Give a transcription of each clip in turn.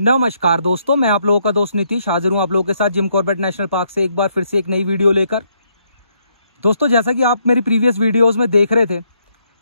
नमस्कार दोस्तों, मैं आप लोगों का दोस्त नीतीश हाजिर हूँ आप लोगों के साथ जिम कॉर्बेट नेशनल पार्क से एक बार फिर से एक नई वीडियो लेकर। दोस्तों, जैसा कि आप मेरी प्रीवियस वीडियोस में देख रहे थे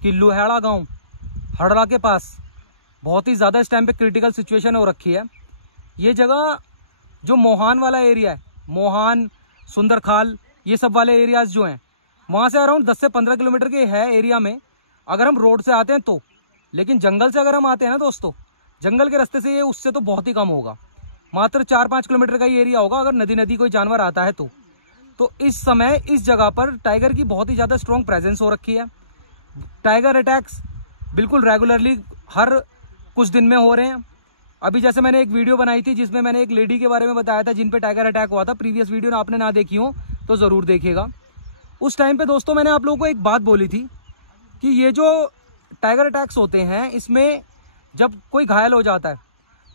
कि लुहेड़ा गांव हड़ड़ा के पास बहुत ही ज़्यादा इस टाइम पे क्रिटिकल सिचुएशन हो रखी है। ये जगह जो मोहान वाला एरिया है, मोहान सुंदरखाल ये सब वाले एरियाज जो हैं, वहाँ से अराउंड 10 से 15 किलोमीटर के है एरिया में अगर हम रोड से आते हैं तो। लेकिन जंगल से अगर हम आते हैं ना दोस्तों, जंगल के रास्ते से ये उससे तो बहुत ही कम होगा, मात्र 4-5 किलोमीटर का ही एरिया होगा अगर नदी कोई जानवर आता है तो इस समय इस जगह पर टाइगर की बहुत ही ज़्यादा स्ट्रॉन्ग प्रेजेंस हो रखी है। टाइगर अटैक्स बिल्कुल रेगुलरली हर कुछ दिन में हो रहे हैं। अभी जैसे मैंने एक वीडियो बनाई थी जिसमें मैंने एक लेडी के बारे में बताया था जिन पे टाइगर अटैक हुआ था। प्रीवियस वीडियो आपने ना देखी हो तो ज़रूर देखिएगा। उस टाइम पे दोस्तों मैंने आप लोगों को एक बात बोली थी कि ये जो टाइगर अटैक्स होते हैं इसमें जब कोई घायल हो जाता है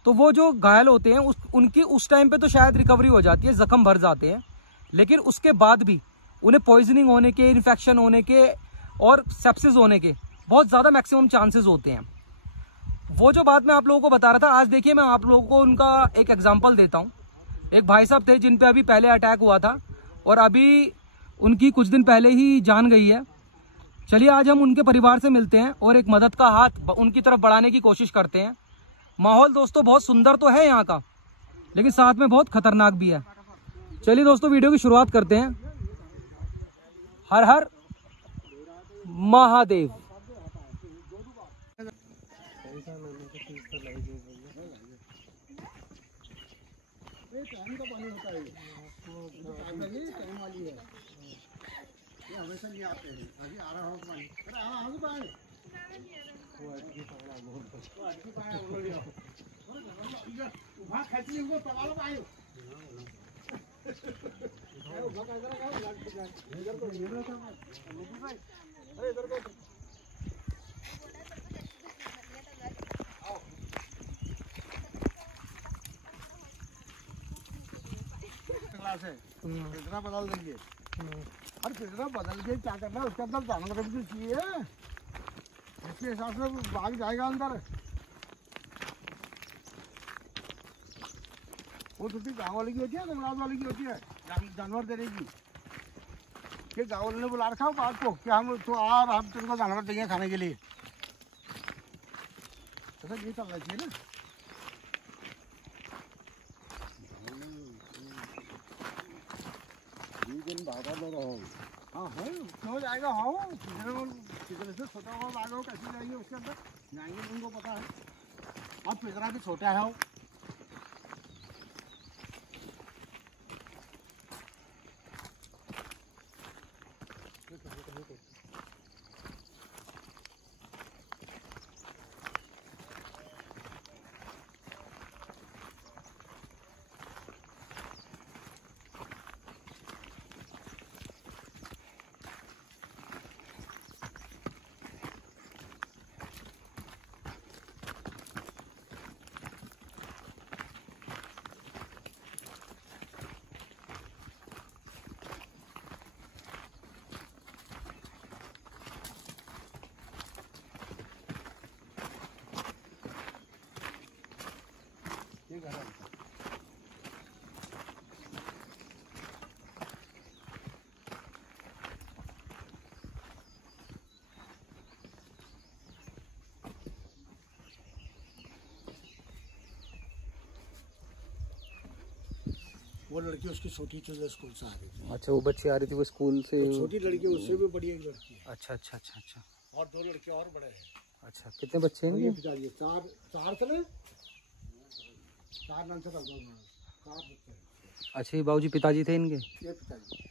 तो वो जो घायल होते हैं उनकी उस टाइम पे तो शायद रिकवरी हो जाती है, जख्म भर जाते हैं, लेकिन उसके बाद भी उन्हें पॉइजनिंग होने के, इन्फेक्शन होने के और सेप्सिस होने के बहुत ज़्यादा मैक्सिमम चांसेस होते हैं। वो जो बात मैं आप लोगों को बता रहा था, आज देखिए मैं आप लोगों को उनका एक एग्जाम्पल देता हूँ। एक भाई साहब थे जिन पे अभी पहले अटैक हुआ था और अभी उनकी कुछ दिन पहले ही जान गई है। चलिए आज हम उनके परिवार से मिलते हैं और एक मदद का हाथ उनकी तरफ बढ़ाने की कोशिश करते हैं। माहौल दोस्तों बहुत सुंदर तो है यहाँ का, लेकिन साथ में बहुत खतरनाक भी है। चलिए दोस्तों वीडियो की शुरुआत करते हैं। हर हर महादेव। हमेशा नहीं आते हैं, अभी आ रहा हूँ पानी। अरे हाँ हाँ पानी वो अच्छी पाया बोल रही हो। वहाँ खींच ली उनको पकड़ लो पानी। अरे उधर का इधर को ये ना भाई, अरे इधर को आओ। क्लास है, कितना बदल देंगे? अरे कितना बदल के क्या करना है, उसके अंदर जानवर भी चाहिए, इसके हिसाब से भाग जाएगा अंदर। वो छुट्टी गाँव वाले की होती है, जंगलात वाले की होती है, जानवर देने की। कि गाँव वाले ने बुला रखा हो बात को कि हम तो हम तुमको जानवर देंगे खाने के लिए। ऐसा नहीं चलना चाहिए ना। भागा दो रहो। हाँ है, क्यों जाएगा? हाँ किधर से छोटा हुआ भागा हो, कैसे जाएंगे उसके अंदर? जाएंगे उनको पता है। और पिंजरा भी छोटा है वो। वो लड़की उसकी छोटी थी, स्कूल से आ रही थी। अच्छा, वो बच्ची आ रही थी वो स्कूल से। छोटी लड़की उससे भी बड़ी एक लड़की है। अच्छा अच्छा अच्छा अच्छा। और 2 लड़के और बड़े हैं। अच्छा, कितने बच्चे हैं इनके? चार चले, 4 नाम से 4 बच्चे। अच्छा, ये बाबूजी पिताजी थे इनके? ये पिताजी।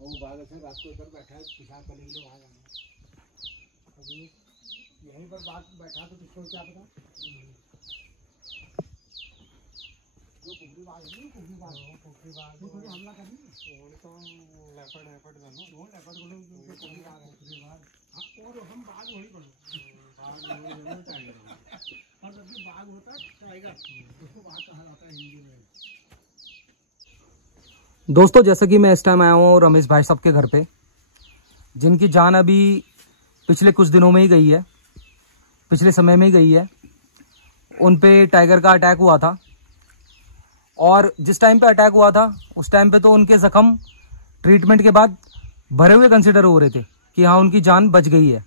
वो बाहर से रात को इधर बैठा है, पेशाब करने के लिए वहाँ जाना। अभी यहीं पर बात बैठा तो किसको क्या पता? जो कुबरी बाग है ना, कुबरी बाग वो थोड़ी हमला करनी है। वो तो लेपर्ड जानो, वो लेपर्ड को जो कुबरी बाग है, कुबरी बाग। हाँ, और हम बाग वहीं पर बाग वहीं है टाइगर। और जब भी बाग होता है टाइगर, उसको बाग कहा जाता है हिंदी में। दोस्तों, जैसा कि मैं इस टाइम आया हूँ रमेश भाई साहब के घर पे, जिनकी जान अभी पिछले कुछ दिनों में ही गई है, पिछले समय में ही गई है, उन पे टाइगर का अटैक हुआ था। और जिस टाइम पे अटैक हुआ था उस टाइम पे तो उनके जख्म ट्रीटमेंट के बाद भरे हुए कंसिडर हो रहे थे कि हाँ उनकी जान बच गई है।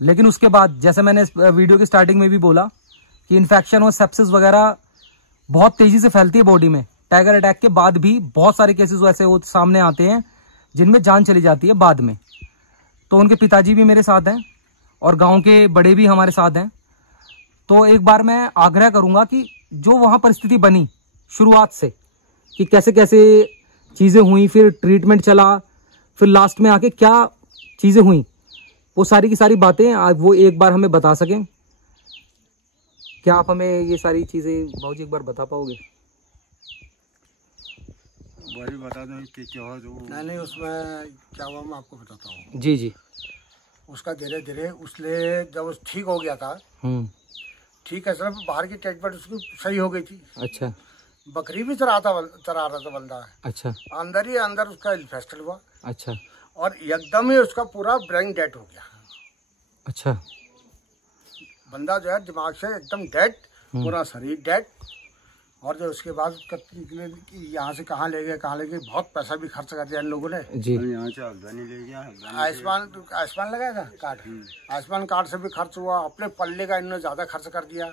लेकिन उसके बाद जैसे मैंने इस वीडियो की स्टार्टिंग में भी बोला कि इन्फेक्शन और सेप्सिस वगैरह बहुत तेजी से फैलती है बॉडी में। टाइगर अटैक के बाद भी बहुत सारे केसेस ऐसे सामने आते हैं जिनमें जान चली जाती है बाद में। तो उनके पिताजी भी मेरे साथ हैं और गांव के बड़े भी हमारे साथ हैं। तो एक बार मैं आग्रह करूंगा कि जो वहां परिस्थिति बनी शुरुआत से कि कैसे कैसे चीज़ें हुई, फिर ट्रीटमेंट चला, फिर लास्ट में आके क्या चीज़ें हुई, वो सारी की सारी बातें आज वो एक बार हमें बता सकें। क्या आप हमें ये सारी चीज़ें बाबूजी एक बार बता पाओगे? वही बता दें कि क्या हो जो नहीं उसमें क्या हुआ मैं आपको बताता हूँ। जी जी। उसका धीरे धीरे उसने जब ठीक हो गया था, ठीक है सर, बाहर की ट्रीटमेंट उसकी सही हो गई थी। अच्छा। बकरी भी चरा रहा था बंदा। अच्छा। अंदर ही अंदर उसका इन्फेक्शन हुआ। अच्छा। और एकदम ही उसका पूरा ब्रेन डेड हो गया। अच्छा। बंदा जो है दिमाग से एकदम डेड, पूरा शरीर डेड। और जो उसके बाद यहाँ से कहाँ ले गए बहुत पैसा भी खर्च कर दिया इन लोगों ने जी। यहाँ से हल्द्वानी ले गया, आयुष्मान लगाया था कार्ड, आयुष्मान कार्ड से भी खर्च हुआ, अपने पल्ले का इन्होंने ज्यादा खर्च कर दिया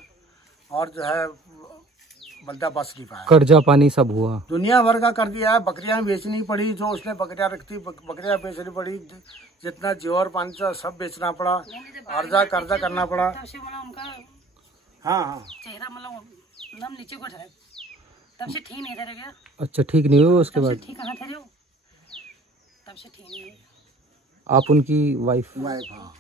और जो है बंदा बच नहीं पाया। कर्जा पानी सब हुआ, दुनिया भर का कर दिया है। बकरियां बेचनी पड़ी, जो उसने बकरियां रखती बकरियां बेचनी पड़ी, जितना जोर पानी था सब बेचना पड़ा, कर्जा करना पड़ा। हाँ चेहरा मतलब नीचे को था, तब से ठीक नहीं था। अच्छा, ठीक नहीं हुआ उसके बाद? ठीक कहाँ थे जो, तब से ठीक नहीं हुआ। आप उनकी वाइफ? हाँ।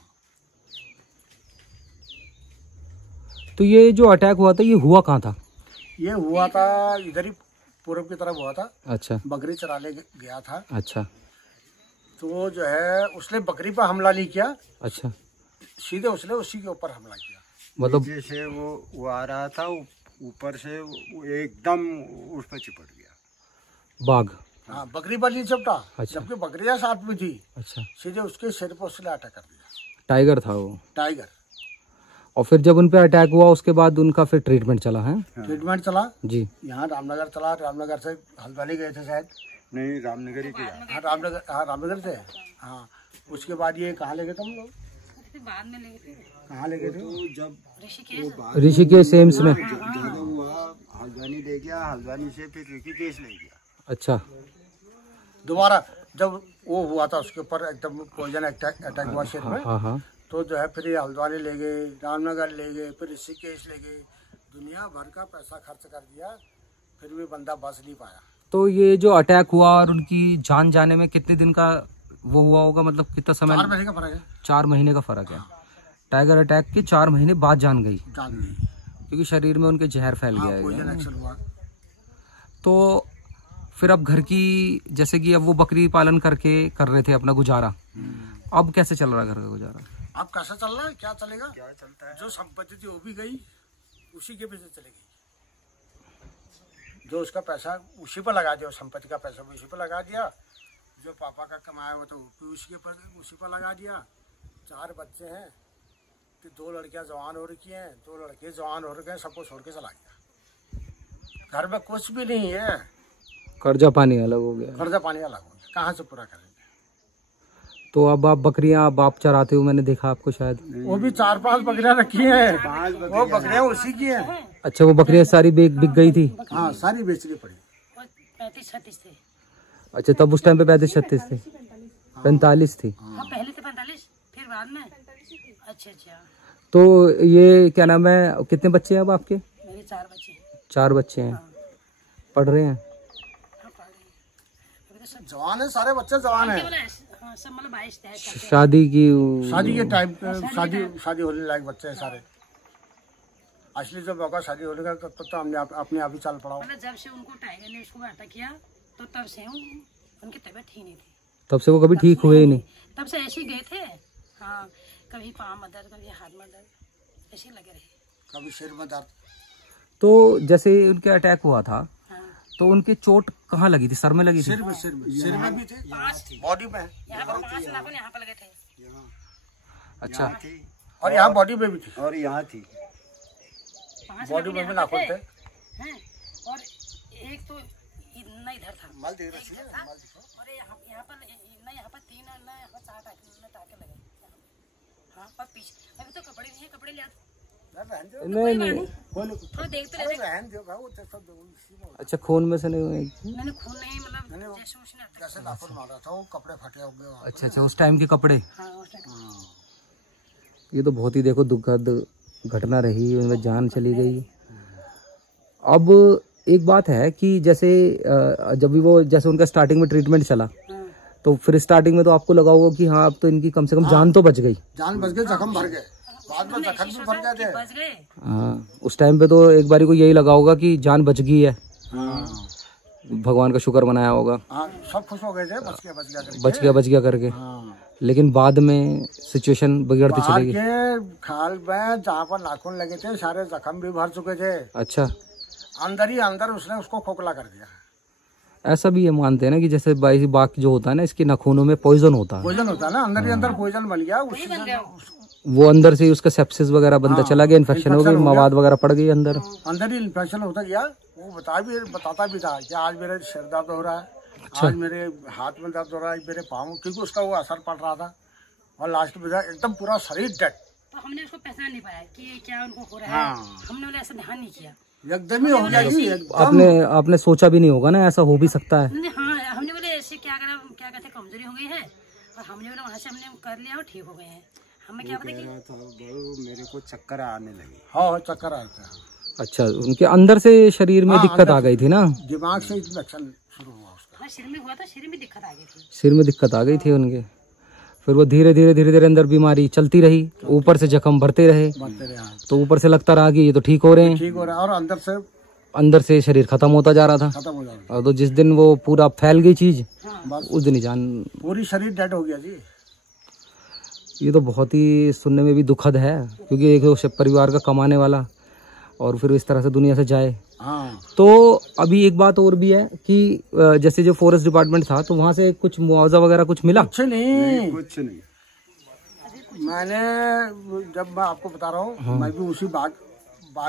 तो ये जो अटैक हुआ था ये हुआ कहाँ था? ये हुआ था इधर ही पूर्व की तरफ हुआ था। अच्छा। बकरी चराने गया था। अच्छा। तो जो है उसने बकरी पर हमला नहीं किया। अच्छा। सीधे उसने उसी के ऊपर हमला किया। मतलब जैसे वो आ रहा था ऊपर से एकदम उस पर चिपट गया बाघ। हाँ, बकरी पर नहीं चिपटा। अच्छा। जबकि बकरियां साथ में थी। अच्छा। सीधे उसके सिर पर उसने अटैक कर दिया। टाइगर था वो? टाइगर। और फिर जब उन पे अटैक हुआ उसके बाद उनका फिर ट्रीटमेंट चला है? हाँ। ट्रीटमेंट चला जी। यहाँ रामनगर चला, रामनगर से हल्द्वानी गए थे शायद। नहीं, रामनगर ही किया। हाँ रामनगर से। हाँ, उसके बाद ये कहाँ ले गए तुम लोग? बाद में ले गए। कहाँ ले गए थे? जब ऋषिकेश एम्स में हल्द्वानी ले गया, हल्द्वानी से फिर ऋषिकेश ले गया। अच्छा। दोबारा जब वो हुआ था उसके ऊपर एकदम पॉइजन अटैक हुआ सिर में। हाँ। तो जो है फिर ये हल्द्वानी ले गए, रामनगर ले गए, फिर ऋषिकेश ले गए, दुनिया भर का पैसा खर्च कर दिया, फिर भी बंदा बच नहीं पाया। तो ये जो अटैक हुआ और उनकी जान जाने में कितने दिन का वो हुआ होगा, मतलब कितना समय? 4 महीने का फर्क है। 4 महीने का फर्क है। टाइगर अटैक के 4 महीने बाद जान गई, क्योंकि शरीर में उनके जहर फैल गया। तो फिर अब घर की, जैसे कि अब वो बकरी पालन करके कर रहे थे अपना गुजारा, अब कैसे चल रहा है घर का गुजारा? अब कैसा चल रहा है, क्या चलेगा? क्या चलता है? जो संपत्ति थी वो भी गई, उसी के पीछे चलेगी। जो उसका पैसा उसी पर लगा दिया, संपत्ति का पैसा भी उसी पर लगा दिया, जो पापा का कमाया वो तो उसी पर लगा दिया। 4 बच्चे हैं, 2 लड़कियां जवान हो रखी हैं, 2 लड़के जवान हो रखे हैं, सबको छोड़ के चला गया। घर में कुछ भी नहीं है, कर्जा पानी अलग हो गया। कर्जा पानी अलग हो गया, कहाँ से पूरा करेंगे? तो अब आप बकरियां आप चराते हो, मैंने देखा आपको शायद। वो भी 4-5 बकरियां रखी हैं, वो बकरियां उसी की हैं। अच्छा, वो बकरियां सारी बिक गई थी? हाँ, सारी बेचनी पड़ी। 35-36 थे। अच्छा, तब उस टाइम पे 35-36 थे? 45 थी। हाँ, पहले तो 45, फिर बाद में। अच्छा। तो ये क्या नाम है, कितने बच्चे हैं अब आपके? मेरे 4 बच्चे। 4 बच्चे हैं। पढ़ रहे हैं? जवान है, सारे बच्चे जवान हैं। शादी के टाइम शादी होने लायक बच्चे हैं सारे। असली जब होगा शादी होने का तब तो हमने अपने आप ही चाल पड़ा। मतलब जब से उनको टाइगर ने उसको अटैक किया तो तब से उनकी तबीयत ठीक नहीं थी। तब से वो कभी ठीक हुए ही नहीं? तब से ऐसे ही गए थे। हाँ, कभी पाँव में दर्द, कभी हाथ में दर्द, ऐसे लगे रहे, कभी सिर में दर्द। तो जैसे उनके अटैक हुआ था, हाँ। तो तो उनकी चोट कहाँ लगी थी? सर में लगी थी? सिर में भी थी, बॉडी में। यहाँ पर 5 नाखून यहाँ पर लगे थे। अच्छा, और यहाँ बॉडी में भी थी, और यहाँ थी 5 बॉडी में भी नाखून थे। हैं, और एक तो इतना इधर था, माल देख रही है, और यहाँ पर ना, यहाँ पर 3 ना, यहाँ पर 4 टाके लगे। हाँ, पर पीछे अभी तो कपड़े नहीं है, कपड़े ले आते। नहीं नहीं, थोड़ा देखते रहते। अच्छा खून में से नहीं हुए? मैंने खून नहीं, मतलब जैसे उसने जैसे नाखून मारा था, वो कपड़े फटे हो गए। अच्छा अच्छा, उस टाइम के कपड़े। हाँ, उस टाइम। ये तो बहुत ही देखो दुखद घटना रही, उनमें जान चली गई। अब एक बात है कि जैसे जब भी वो जैसे उनका स्टार्टिंग में ट्रीटमेंट चला, तो फिर स्टार्टिंग में तो आपको लगा होगा कि हाँ अब तो इनकी कम से कम जान तो बच गई। जान बच गई, जख्म भर गए, बाद में जख्म भी भर गए थे। बच गए। हाँ, उस टाइम पे तो एक बारी को यही लगा होगा कि जान बच गई है, भगवान का शुक्र मनाया होगा। हाँ, सब खुश हो गए थे, बच गया करके। लेकिन बाद में सिचुएशन बिगड़ती चली गई। खाल में जहाँ पर नाखून लगे थे सारे जख्म भी भर चुके थे। अच्छा, अंदर ही अंदर उसने उसको खोखला कर दिया। ऐसा भी ये मानते हैं ना कि जैसे बाघ जो होता है ना, इसके नाखूनों में पॉइजन होता है। पॉइजन होता है ना, अंदर ही अंदर पॉइजन बन गया, वो अंदर से ही उसका सेप्सिस वगैरह बनता चला गया, इन्फेक्शन हो गई, मवाद वगैरह पड़ गई अंदर ही इन्फेक्शन होता गया। वो बताता भी था कि आज मेरे सिर दर्द हो रहा है, अच्छा। आज मेरे हाथ में दर्द हो रहा है, मेरे पाँव, क्योंकि उसका वो असर पड़ रहा था। और लास्ट में एकदम पूरा शरीर डेड। तो हमने उसको पहचान नहीं पाया कि क्या उनको हो रहा है। हमने उन्हें ऐसा ध्यान नहीं किया, एकदम ही हो गया जी। आपने सोचा भी नहीं होगा ना ऐसा हो भी सकता है। हाँ, हमने बोले ऐसे क्या कहते कमजोरी हो गई है, और हमने बोले वहाँ से हमने कर लिया और ठीक हो गए हैं। हमें क्या पता कि मेरे को चक्कर आने लगे। हाँ, चक्कर आया था। अच्छा, उनके अंदर से शरीर में दिक्कत आ गई थी ना, दिमाग से इन्फेक्शन शुरू हुआ उसका। हाँ, सिर में हुआ था, सिर में दिक्कत आ गई थी। सिर में दिक्कत आ गई थी उनके। फिर वो धीरे धीरे अंदर बीमारी चलती रही, ऊपर से जख्म भरते रहे। तो ऊपर से लगता रहा कि ये तो ठीक हो रहे हैं, ठीक हो रहा है, और अंदर से शरीर खत्म होता जा रहा था। और तो जिस दिन वो पूरा फैल गई चीज, उस दिन ही जान, पूरी शरीर डेड हो गया जी। ये तो बहुत ही सुनने में भी दुखद है, क्योंकि एक परिवार का कमाने वाला और फिर इस तरह से दुनिया से जाए। हाँ। तो अभी एक बात और भी है कि जैसे जो फॉरेस्ट डिपार्टमेंट था, तो वहाँ से कुछ मुआवजा वगैरह कुछ मिला? कुछ नहीं। मैंने जब मैं आपको बता रहा हूँ, मैं भी उसी बाघ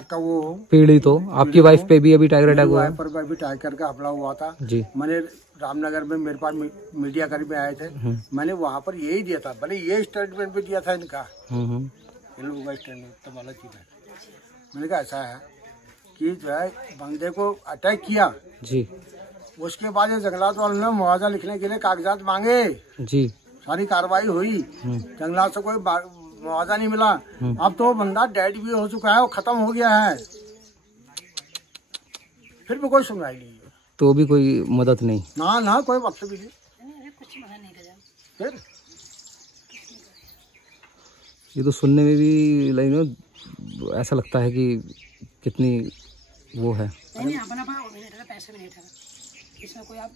का वो पीड़ित तो आपकी वाइफ पे भी अभी टाइगर अटैक हुआ है। पर भी टाइगर का हमला हुआ था जी। मैंने रामनगर में, मेरे पास मीडिया कर्मी आए थे, मैंने वहाँ पर यही दिया था, भले ये स्टेटमेंट भी दिया था इनका, इन लोगों का स्टेटमेंट तो वाला चीज है। मैंने कहा ऐसा है कि जो है बंदे को अटैक किया जी, उसके बाद ये जंगलात वालों ने मुआवजा लिखने के लिए कागजात मांगे जी, सारी कार्रवाई हुई, जंगलात से कोई मुआवजा नहीं मिला। अब तो बंदा डेड भी हो चुका है, वो खत्म हो गया है, फिर भी कोई सुनवाई नहीं है, तो भी कोई मदद नहीं। ना कोई मतलब ही नहीं। कुछ मदद नहीं करा। फिर ये तो सुनने में भी ऐसा लगता है कि कितनी वो है। नहीं, अपना पैसा भी नहीं था इसमें कोई। आप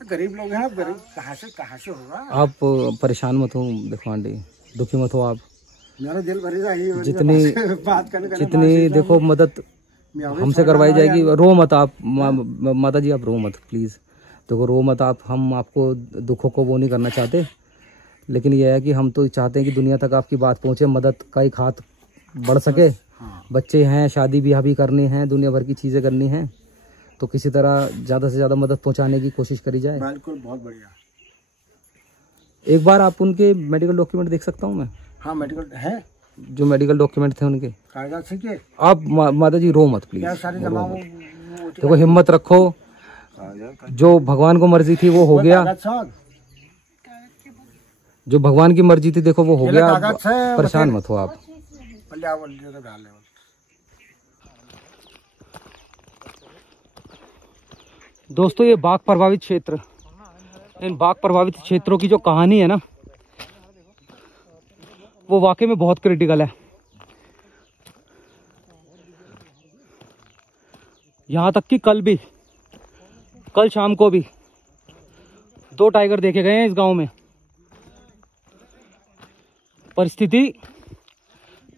गरीब लोग हैं, गरीब कहाँ से होगा। आप परेशान मत हो, देखो आंटी, दुखी मत हो आप। मेरा दिल भरी रही, जितनी देखो मदद हमसे करवाई जाएगी। रो मत आप माता जी, आप रो मत प्लीज। देखो रो मत आप, हम आपको दुखों को वो नहीं करना चाहते, लेकिन यह है कि हम तो चाहते हैं कि दुनिया तक आपकी बात पहुंचे, मदद का एक हाथ बढ़ सके। बच्चे हैं, शादी ब्याह भी करनी है, दुनिया भर की चीजें करनी है, तो किसी तरह ज्यादा से ज्यादा मदद पहुंचाने की कोशिश करी जाए। बिल्कुल, बहुत बढ़िया। एक बार आप उनके मेडिकल डॉक्यूमेंट देख सकता हूँ मैं? हाँ, मेडिकल है, जो मेडिकल डॉक्यूमेंट थे उनके। कागजात से के आप माता जी रो मत प्लीज, देखो हिम्मत रखो, जो भगवान को मर्जी थी वो हो गया, जो भगवान की मर्जी थी देखो वो हो गया, परेशान मत हो आप। दोस्तों, ये बाघ प्रभावित क्षेत्र, इन बाघ प्रभावित क्षेत्रों की जो कहानी है ना, वो वाकई में बहुत क्रिटिकल है। यहाँ तक कि कल शाम को भी 2 टाइगर देखे गए हैं इस गांव में। परिस्थिति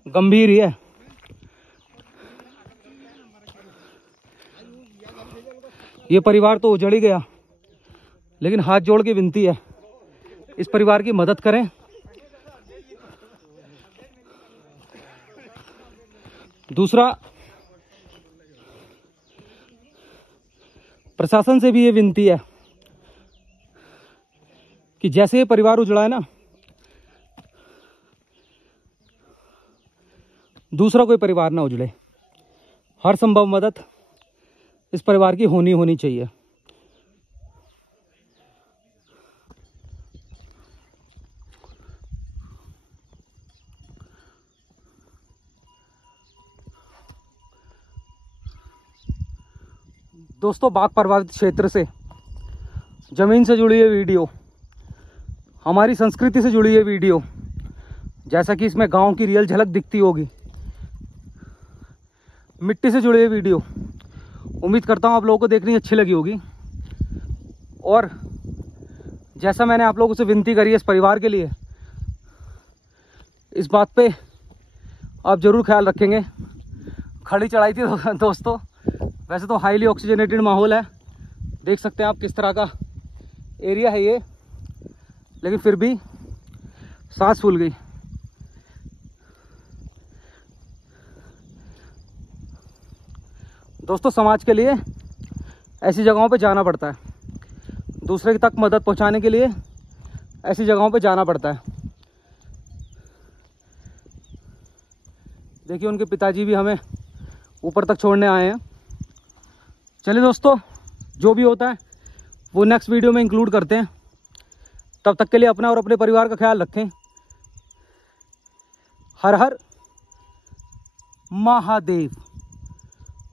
गंभीर ही है। ये परिवार तो उजड़ ही गया, लेकिन हाथ जोड़ के विनती है, इस परिवार की मदद करें। दूसरा, प्रशासन से भी ये विनती है कि जैसे ये परिवार उजड़ा है ना, दूसरा कोई परिवार ना उजड़े। हर संभव मदद इस परिवार की होनी चाहिए। दोस्तों, बाघ प्रभावित क्षेत्र से, जमीन से जुड़ी ये वीडियो, हमारी संस्कृति से जुड़ी ये वीडियो, जैसा कि इसमें गांव की रियल झलक दिखती होगी, मिट्टी से जुड़ी ये वीडियो, उम्मीद करता हूँ आप लोगों को देखनी अच्छी लगी होगी। और जैसा मैंने आप लोगों से विनती करी है इस परिवार के लिए, इस बात पे आप ज़रूर ख्याल रखेंगे। खड़ी चढ़ाई थी दोस्तों, वैसे तो हाईली ऑक्सीजनेटेड माहौल है, देख सकते हैं आप किस तरह का एरिया है ये, लेकिन फिर भी सांस फूल गई। दोस्तों, समाज के लिए ऐसी जगहों पे जाना पड़ता है, दूसरे तक मदद पहुंचाने के लिए ऐसी जगहों पे जाना पड़ता है। देखिए, उनके पिताजी भी हमें ऊपर तक छोड़ने आए हैं। चलिए दोस्तों, जो भी होता है वो नेक्स्ट वीडियो में इंक्लूड करते हैं। तब तक के लिए अपना और अपने परिवार का ख्याल रखें। हर हर महादेव।